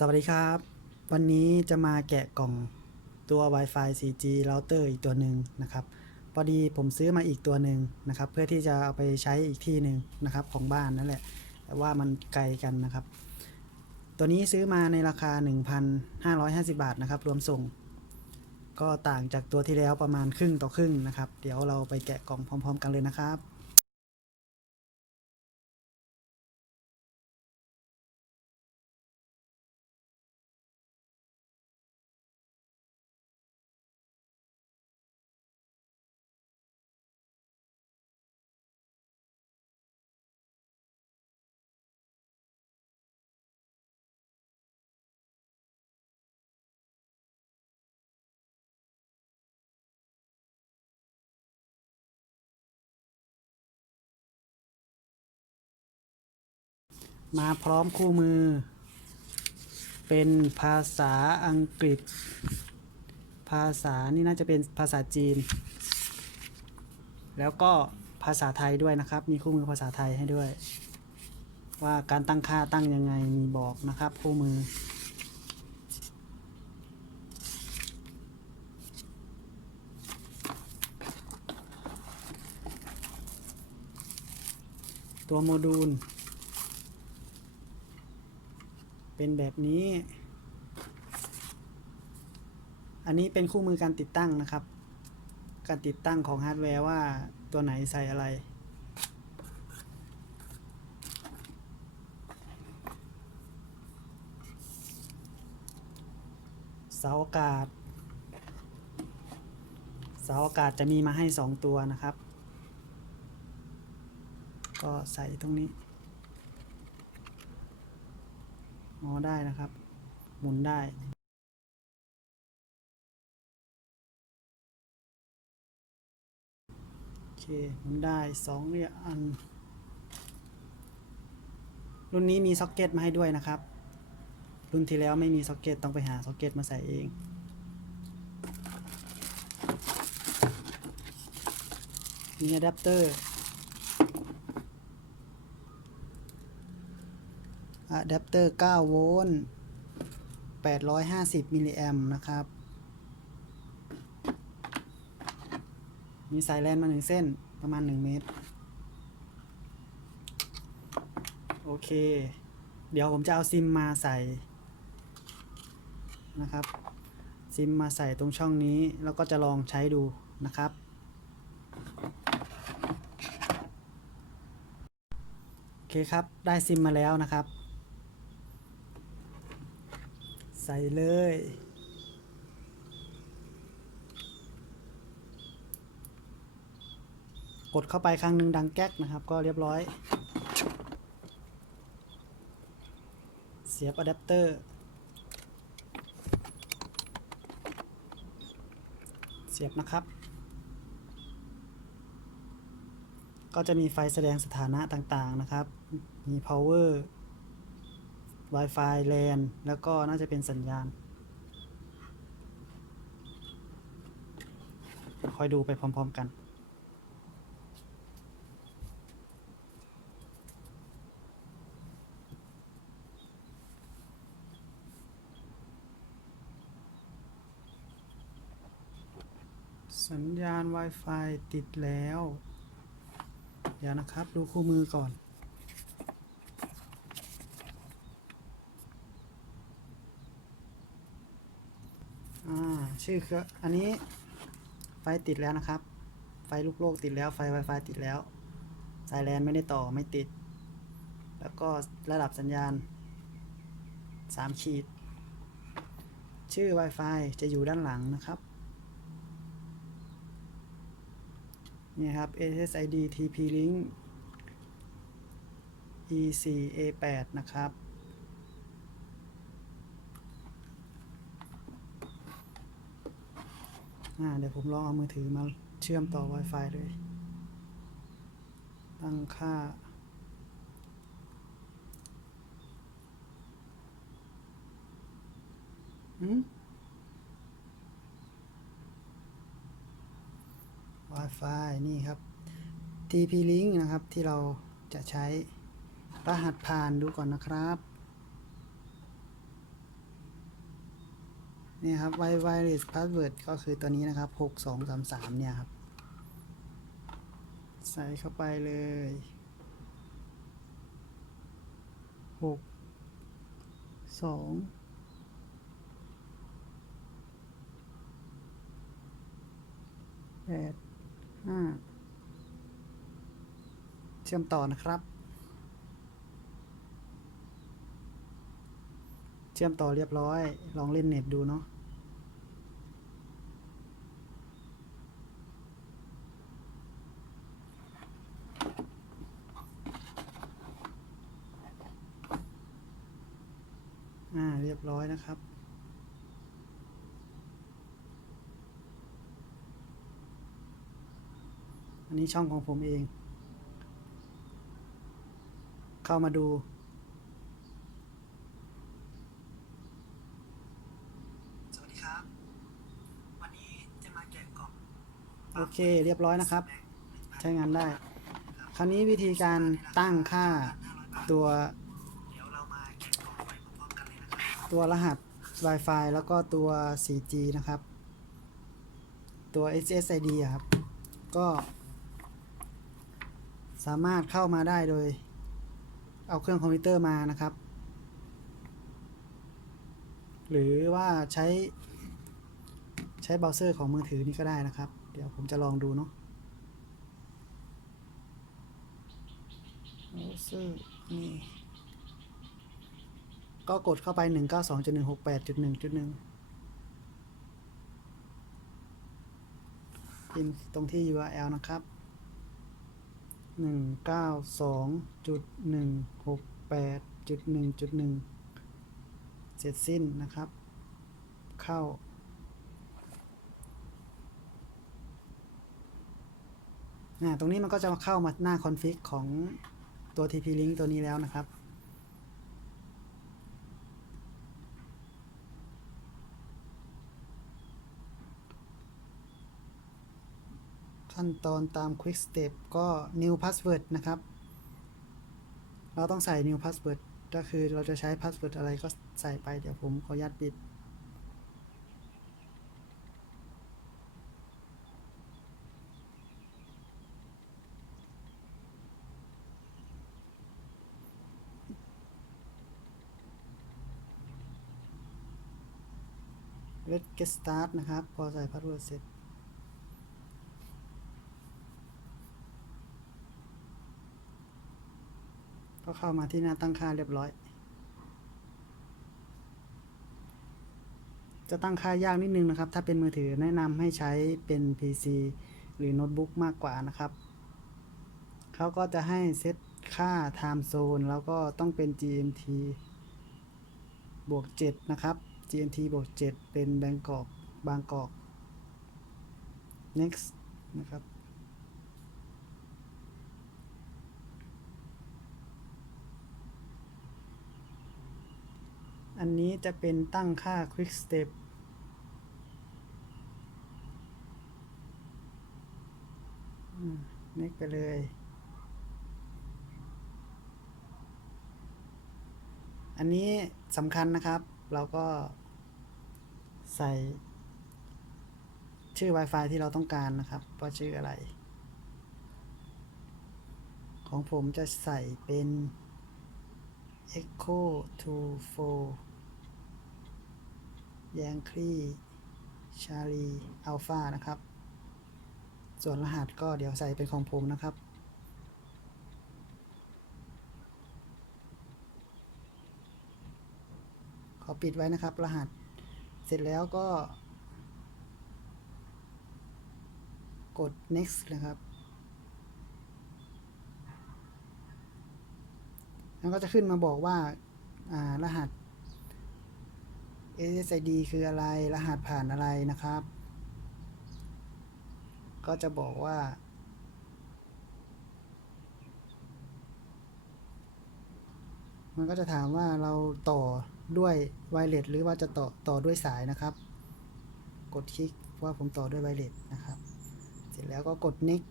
สวัสดีครับ วันนี้จะมาแกะกล่องตัว Wi-Fi 4G router อีกตัวหนึ่งนะครับ พอดีผมซื้อมาอีกตัวหนึ่งนะครับ เพื่อที่จะเอาไปใช้อีกที่หนึ่งนะครับของบ้านนั่นแหละแต่ว่ามันไกลกันนะครับ ตัวนี้ซื้อมาในราคา 1,550 บาทนะครับ รวมส่ง ก็ต่างจากตัวที่แล้วประมาณครึ่งต่อครึ่งนะครับ เดี๋ยวเราไปแกะกล่องพร้อม ๆ กันเลยนะครับ มาพร้อมคู่มือ เป็นภาษาอังกฤษ ภาษานี่น่าจะเป็นภาษาจีน แล้วก็ภาษาไทยด้วยนะครับ มีคู่มือภาษาไทยให้ด้วย ว่าการตั้งค่าตั้งยังไงมีบอกนะครับ คู่มือ ตัวโมดูล เป็นแบบนี้ อันนี้เป็นคู่มือการติดตั้งนะครับ การติดตั้งของฮาร์ดแวร์ว่าตัวไหนใส่อะไร เสาอากาศ เสาอากาศจะมีมาให้ 2 ตัวนะครับ ก็ใส่ตรงนี้ งอได้นะครับ หมุนได้โอเคหมุนได้สองเนี่ยอัน รุ่นนี้มีซ็อกเก็ตมาให้ด้วยนะครับ รุ่นที่แล้วไม่มีซ็อกเก็ตต้องไปหาซ็อกเก็ตมาใส่เองมีอะแดปเตอร์ อะแดปเตอร์ 9 โวลต์ 850 มิลลิแอมนะครับ มีสายแลนมาหนึ่งเส้นประมาณ 1 เมตร โอเค เดี๋ยวผมจะเอาซิมมาใส่ นะครับ ซิมมาใส่ตรงช่องนี้ แล้วก็จะลองใช้ดูนะครับโอเคครับ ได้ซิมมาแล้วนะครับ ใส่เลย กดเข้าไปครั้งหนึ่งดังแก๊กนะครับ ก็เรียบร้อย เสียบอะแดปเตอร์ เสียบนะครับ ก็จะมีไฟแสดงสถานะต่างๆนะครับ มี power Wi-Fi LAN แล้วก็น่าจะเป็นสัญญาณ คอยดูไปพร้อม ๆ กันสัญญาณ Wi-Fi ติดแล้ว เดี๋ยวนะครับ ดูคู่มือก่อน อ่า ชื่อคืออันนี้ไฟติดแล้วนะครับ ไฟลูกโลกติดแล้วไฟ Wi-Fi ติดแล้ว สายแลนไม่ได้ต่อไม่ติด แล้วก็ระดับสัญญาณ 3 ขีด ชื่อ Wi-Fi จะอยู่ด้านหลังนะครับนี่ครับ SSID TP-Link E4A8 นะครับ อ่าเดี๋ยวผมลองเอามือถือมาเชื่อมต่อ Wi-Fi เลย ตั้งค่าอ Wi-Fi นี่ครับ TP-Link นะครับที่เราจะใช้รหัสผ่านดูก่อนนะครับ นี่ครับ Wi Wireless Password ก็คือตัวนี้นะครับ 6233 เนี่ยครับ ใส่เข้าไปเลย 6 2แปดห้าเชื่อมต่อนะครับ เชื่อมต่อเรียบร้อย ลองเล่นเน็ตดูเนาะอ่า เรียบร้อยนะครับ อันนี้ช่องของผมเอง เข้ามาดู สวัสดีครับ วันนี้จะมาแกะกล่อง โอเคเรียบร้อยนะครับ ใช้งานได้ คราวนี้วิธีการตั้งค่าตัว ตัวรหัส Wi-Fi แล้วก็ตัว 4G นะครับ ตัว SSID ครับ ก็สามารถเข้ามาได้โดย เอาเครื่องคอมพิวเตอร์มานะครับ หรือว่าใช้ใช้เบราว์เซอร์ของมือถือนี่ก็ได้นะครับ เดี๋ยวผมจะลองดูเนาะเบราว์เซอนี่ก็กดเข้าไป 192.168.1.1พิมพ์ตรงที่ URL นะครับ 192.168.1.1 เสร็จสิ้นนะครับ เข้า อ่าตรงนี้มันก็จะมาเข้ามาหน้าคอนฟิกของตัว TP-Link ตัวนี้แล้วนะครับ ขั้นตอนตาม Quick Step ก็ New Password นะครับ เราต้องใส่ New Password ก็คือเราจะใช้ Password อะไรก็ใส่ไปเดี๋ยวผมขออนุญาตปิด let get start นะครับ พอใส่ Password เสร็จ ก็เข้ามาที่หน้าตั้งค่าเรียบร้อย จะตั้งค่ายากนิดนึงนะครับ ถ้าเป็นมือถือแนะนำให้ใช้เป็น PC หรือโน้ตบุ๊กมากกว่านะครับ เขาก็จะให้เซตค่า time zone แล้วก็ต้องเป็น GMT บวก 7 นะครับ GMT บวก7เป็นแบงกอกบางกอก next นะครับ อันนี้จะเป็นตั้งค่า Quick Step อืม next ไปเลย อันนี้สำคัญนะครับ เราก็ใส่ชื่อ Wi-Fi ที่เราต้องการนะครับว่าชื่ออะไร ของผมจะใส่เป็น Echo 2 4 Yankee Charlie Alpha นะครับ ส่วนรหัสก็เดี๋ยวใส่เป็นของผมนะครับ ขอปิดไว้นะครับ รหัสเสร็จแล้วก็ กด next นะครับ แล้วก็จะขึ้นมาบอกว่าารหัส SSID คืออะไร รหัสผ่านอะไรนะครับ ก็จะบอกว่า มันก็จะถามว่าเราต่อด้วยไวเลสหรือว่าจะต่อต่อด้วยสายนะครับ กดคลิกว่าผมต่อด้วยไวเลสนะครับ เสร็จแล้วก็กด next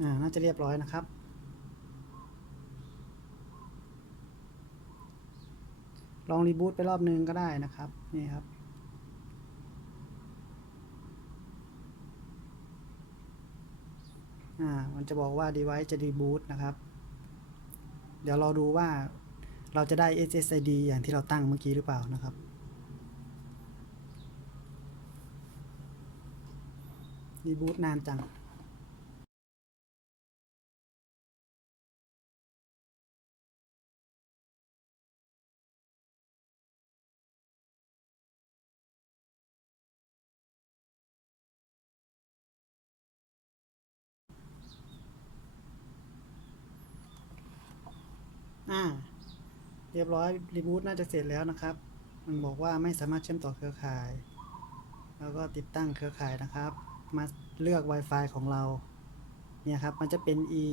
อ่าน่าจะเรียบร้อยนะครับ ลองรีบูตไปรอบนึงก็ได้นะครับ นี่ครับ อ่ามันจะบอกว่า device จะ reboot นะครับ เดี๋ยวเราดูว่าเราจะได้ SSID อย่างที่เราตั้งเมื่อกี้หรือเปล่านะครับรีบูตนานจัง อ่าเรียบร้อยรีบูตน่าจะเสร็จแล้วนะครับ มันบอกว่าไม่สามารถเชื่อมต่อเครือข่าย แล้วก็ติดตั้งเครือข่ายนะครับ มาเลือก Wi-Fi ของเรา เนี่ยครับ มันจะเป็น e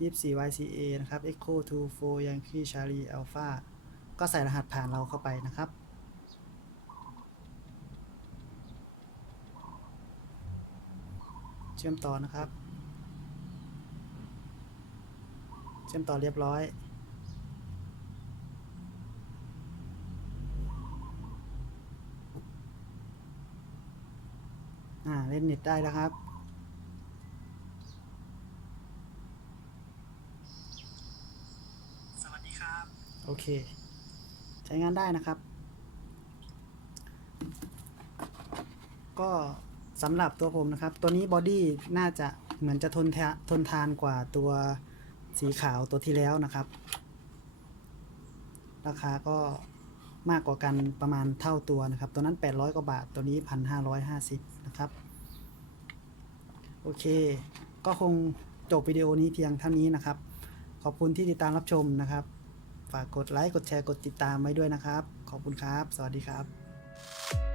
24 YCA นะครับ Echo 2 4 Yankee Charlie Alpha ก็ใส่รหัสผ่านเราเข้าไปนะครับเชื่อมต่อนะครับ เชื่อมต่อเรียบร้อย อ่า เล่นเน็ต ได้แล้วครับ สวัสดีครับ โอเค ใช้งานได้นะครับ ก็สำหรับตัวผมนะครับ ตัวนี้บอดี้น่าจะเหมือนจะทนทะทนทานกว่าตัวสีขาวตัวที่แล้วนะครับ ราคาก็มากกว่ากันประมาณเท่าตัวนะครับ ตัวนั้น 800 กว่าบาท ตัวนี้ 1,550 นะครับ โอเค ก็คงจบวิดีโอนี้เพียงเท่านี้นะครับ ขอบคุณที่ติดตามรับชมนะครับ ฝากกดไลค์ กดแชร์ กดติดตามไว้ด้วยนะครับ ขอบคุณครับ สวัสดีครับ